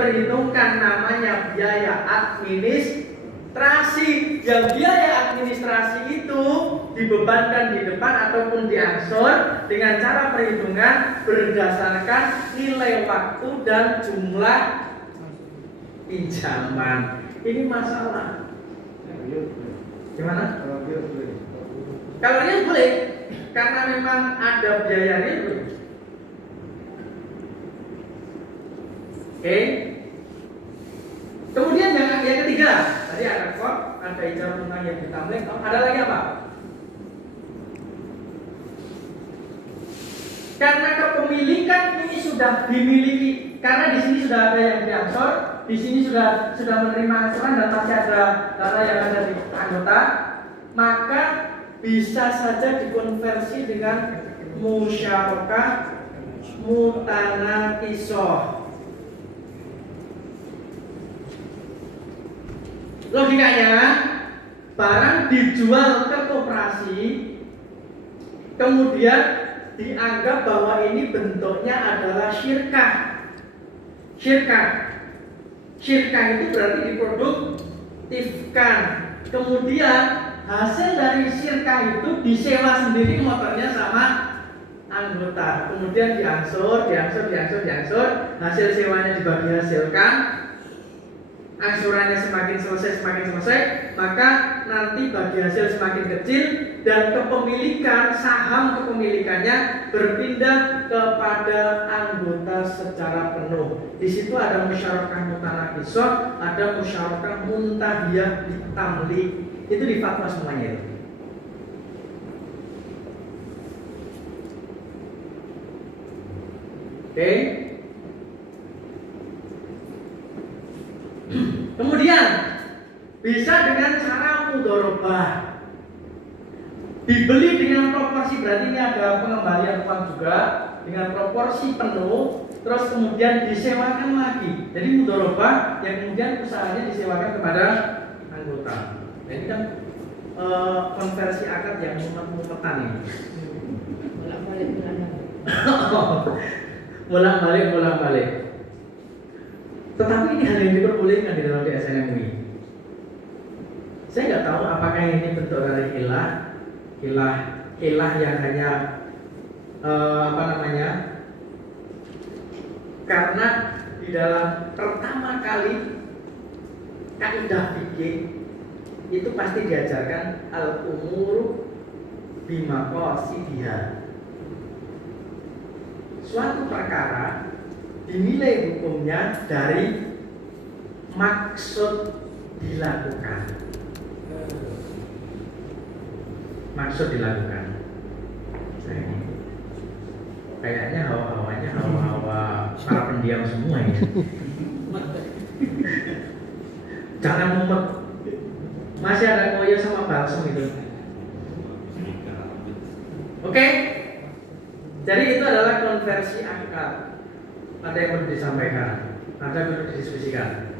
perhitungkan namanya biaya administrasi. Yang biaya administrasi itu dibebankan di depan ataupun diangsur dengan cara perhitungan berdasarkan nilai waktu dan jumlah pinjaman. Ini masalah. Gimana? Kalau real boleh, karena memang ada biaya real. Oke. Kemudian yang ketiga, tadi ada kop, ada ijarah tentang yang ditamlek. Ada lagi apa? Karena kepemilikan ini sudah dimiliki, karena di sini sudah ada yang diangsur, di sini sudah menerima angsuran dan masih ada data yang ada di anggota, maka bisa saja dikonversi dengan musyarakah mutanaqisoh. Logikanya, barang dijual ke koperasi, kemudian dianggap bahwa ini bentuknya adalah syirkah. Syirkah itu berarti diproduktifkan. Kemudian hasil dari syirkah itu disewa sendiri motornya sama anggota. Kemudian diangsur. Hasil sewanya dibagi hasilkan. Angsurannya semakin selesai, maka nanti bagi hasil semakin kecil dan kepemilikan saham kepemilikannya berpindah kepada anggota secara penuh. Di situ ada musyarakah mutanaqisoh, ada musyarakah muntahiyah bitamlik. Itu di fatwa semuanya itu. Oke. Kemudian bisa dengan cara mudharabah. Dibeli dengan proporsi, berarti ini ada pengembalian uang juga dengan proporsi penuh, terus kemudian disewakan lagi. Jadi mudharabah yang kemudian usahanya disewakan kepada anggota. Nah, ini kan konversi akad yang mumet-mumetan ini. Bolak-balik. Tetapi ini hal yang diperbolehkan di dalam DSN MUI. Saya nggak tahu apakah ini bentuk dari ilah yang hanya karena di dalam pertama kali kaidah fikih itu pasti diajarkan al-umuru bimaqasidiha. Suatu perkara dinilai hukumnya dari maksud dilakukan. Nah, ini kayaknya hawa-hawanya hawa-hawa para pendiam semua ini. Jangan mumet. Masih ada koyo sama balsam itu. Oke? Jadi itu adalah konversi akad. Ada yang perlu disampaikan, ada yang perlu didiskusikan.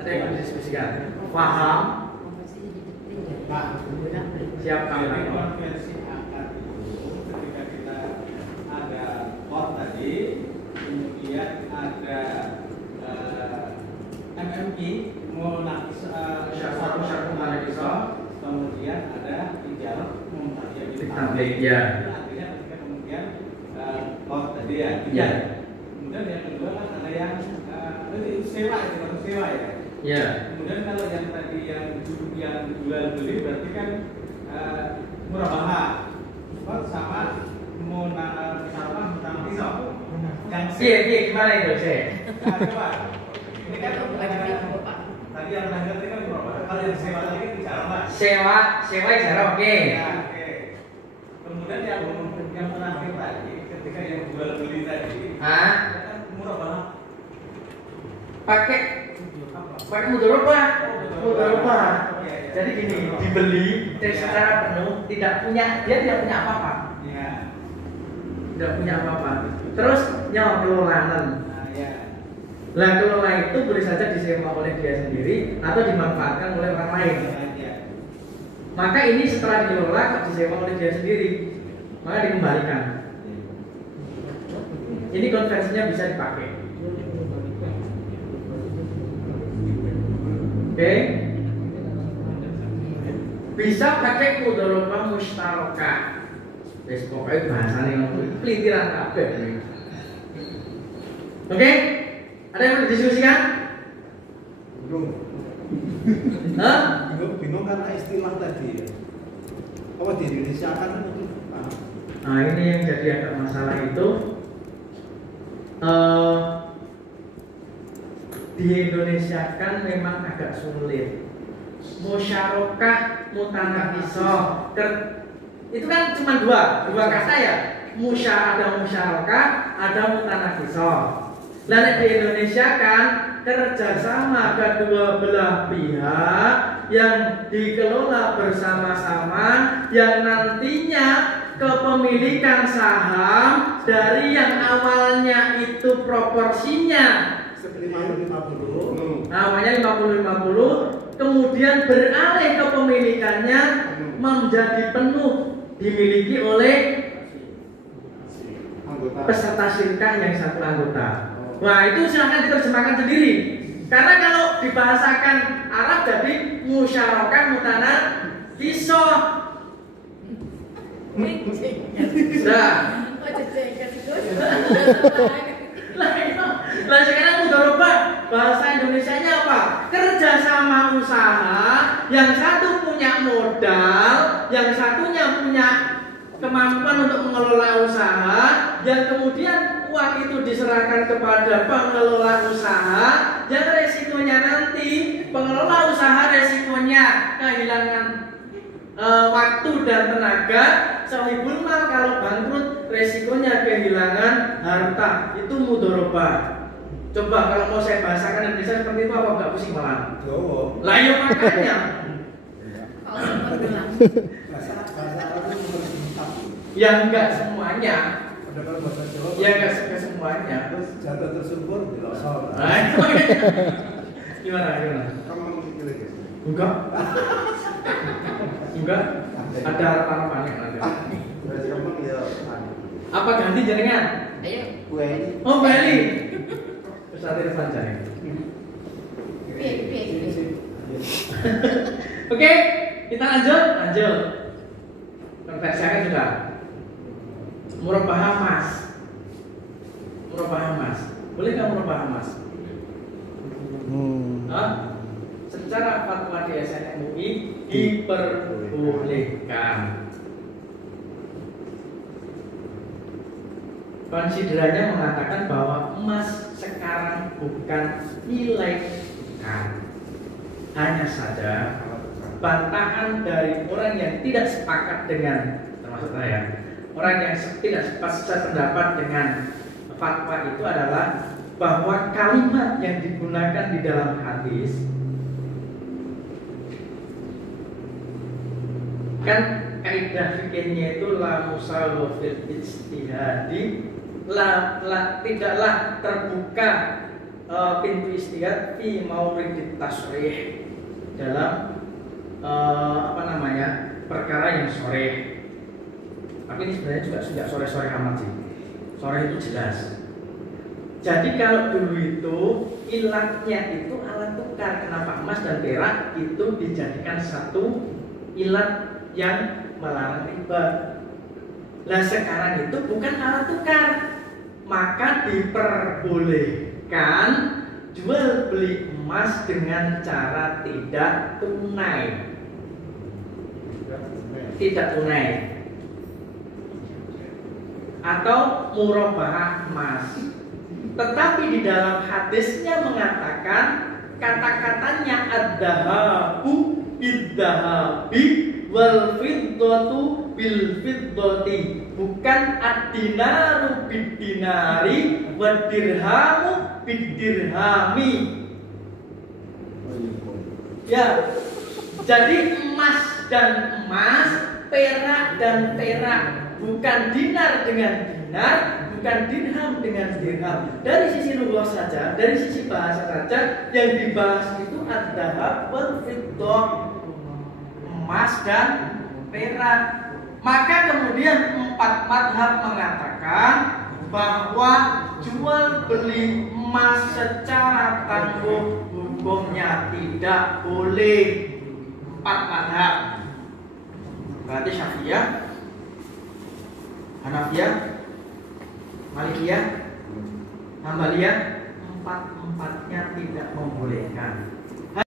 Ada yang perlu didiskusikan. Paham? Siapa yang konversi akad itu ketika kita ada pot tadi, kemudian ada MMQ kemudian ada ijarah muntahiyah ya. Artinya ketika kemudian pot tadi ya. Kemudian yang kedua kan ada yang sewa ya. Ya. Kemudian kalau yang tadi yang jual beli berarti kan murabahah sama misalkan tentang pisau. Yang gimana itu sih? Coba. Ini kan tadi yang terakhir itu kan murabahah. Kalau yang sewa tadi kan bicara Pak. Sewa ijarah oke. Ya, oke. Kemudian yang terakhir tadi ketika yang jual beli tadi. Kan murabahah. Pakai mudharabah. Jadi gini, dibeli secara penuh, dia tidak punya apa-apa. Iya. Tidak punya apa-apa. Terus kelolaan. Nah, kelola itu boleh saja disewa oleh dia sendiri atau dimanfaatkan oleh orang lain. Maka ini setelah dikelola disewa oleh dia sendiri, maka dikembalikan. Ini konversinya bisa dipakai. Oke. Bisa pakai mudharabah mustarakah. Wis pokoke bahasane ngono pelintiran kabeh. Oke? Ada yang mau didiskusikan? Bingung. Hah? Bingung karena istilah tadi. Apa di Indonesia kan itu? Nah, ini yang jadi agak masalah itu. Di Indonesia kan memang agak sulit. Musyarakah, mutanaqisah. Itu kan cuma dua kata ya. Ada musyarakah, ada mutanaqisah. Lalu di Indonesia kan kerjasama kedua belah pihak yang dikelola bersama-sama, yang nantinya kepemilikan saham dari yang awalnya itu proporsinya 50-50. namanya 50-50, kemudian beralih kepemilikannya menjadi penuh dimiliki oleh peserta syirkah yang satu anggota. Wah, itu silahkan diterjemahkan sendiri. Karena kalau dibahasakan Arab jadi musyarakah mutanaqisah. Nah, lah sekarang mudharabah bahasa Indonesianya apa? Kerjasama usaha, yang satu punya modal, yang satunya punya kemampuan untuk mengelola usaha, yang kemudian uang itu diserahkan kepada pengelola usaha, yang resikonya nanti pengelola usaha resikonya kehilangan waktu dan tenaga, sahibul mal kalau bangkrut resikonya kehilangan harta. Itu mudharabah. Coba kalau mau saya bahasakan Indonesia seperti itu apa enggak pusing malah? Jawa. Lah ya makanya. Ya enggak semuanya. Ya enggak semuanya. Terus jatuh tersubur di losor. Gimana? Kamu mikir ya? Enggak. Enggak. Ada harapan-harapannya nanti. Apa ganti jenengan? Ayo. Oh, Bali. Pesat Irfan Jaya. Oke, kita lanjut. Konversi akan sudah. Murabah emas. Boleh nggak murabah emas? Secara fatwa di SN MUI diperbolehkan. Konsiderannya mengatakan bahwa emas sekarang bukan nilai tukar. Hanya saja bantahan dari orang yang tidak sepakat dengan, termasuk saya, orang yang tidak sependapat dengan fatwa itu adalah bahwa kalimat yang digunakan di dalam hadis kan kaidah fikihnya itu la musawu fil ijtihadi, tidaklah terbuka pintu ijtihad fi mauridit tasrih, dalam perkara yang sore. Tapi ini sebenarnya juga sejak sore-sore amat sih. Sore itu jelas. Jadi kalau dulu itu ilatnya itu alat tukar. Kenapa emas dan perak itu dijadikan satu ilat yang melarang riba. Nah sekarang itu bukan alat tukar, maka diperbolehkan jual beli emas dengan cara tidak tunai. Atau murabahah emas. Tetapi di dalam hadisnya mengatakan kata-katanya ad-dahabu bid-dahabi wal fiddatu bil fiddati, bukan ad-dinaru bid-dinari wad dirhamu bid-dirhami. Ya. Jadi emas dan emas, perak dan perak, bukan dinar dengan dinar, bukan dirham dengan dirham. Dari sisi lughah saja, dari sisi bahasa saja, yang dibahas itu ad-dahab wal fiddah, emas dan perak. Maka kemudian 4 mazhab mengatakan bahwa jual beli emas secara tangguh hukumnya tidak boleh. 4 madhab. Berarti Syafi'iyah, Hanafiyah, Malikiyah, Hambaliyah, 4-4-nya tidak membolehkan.